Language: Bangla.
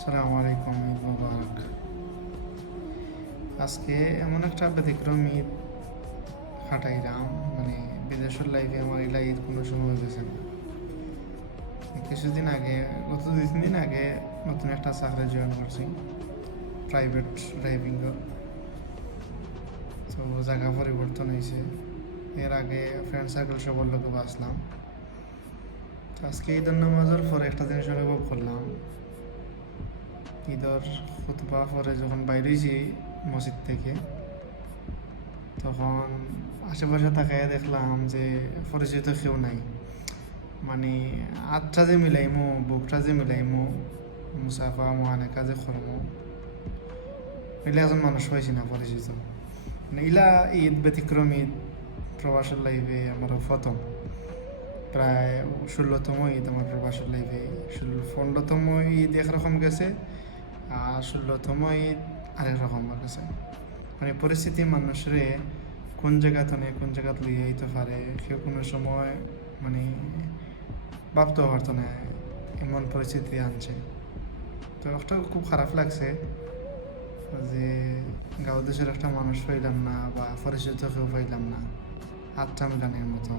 আসসালামু আলাইকুম, ঈদ মোবারক। আজকে এমন একটা ব্যতিক্রম ঈদ কাটাইলাম, মানে বিদেশের লাইফে আমার এলা ঈদ কোনো সময় গেছে না। কিছুদিন আগে, গত 2-3 দিন আগে নতুন একটা চাকরি জয়েন করছি, প্রাইভেট ড্রাইভিং। তো জায়গা পরিবর্তন হয়েছে। এর আগে ফ্রেন্ড সার্কেল সবার লোক বাসলাম। তো আজকে ঈদের নামাজের পরে একটা জিনিস অনুভব করলাম। ঈদের খুতবা পরে যখন বাইরে হয়েছি মসজিদ থেকে, তখন আশেপাশে তাকায় দেখলাম যে পরিচিত কেউ নাই। মানে হাতটা যে মিলাইমো, বুকটা যে মিলাইমো, মুসাফা মহানেকা যে করমো, এগুলা একজন মানুষ পাইছি না পরিচিত। মানে ইলা ঈদ ব্যতিক্রম ঈদ প্রবাসের লাইফে আমার প্রথম। প্রায় 16তম ঈদ আমার প্রবাসের লাইফে। 15তম ঈদ একরকম গেছে, আর 16তম ঈদ আরেক রকম গেছে। মানে পরিস্থিতি মানুষরে কোন জায়গাতে নেই কোন জায়গাতে লিয়ে যেতে পারে, কেউ কোনো সময় মানে ভাবতেও পারতো না এমন পরিস্থিতি আনছে। তো একটা খুব খারাপ লাগছে যে গাঁও দেশের একটা মানুষ পাইলাম না, বা পরিচিত কেউ পাইলাম না হাতটা মিলানোর মতো।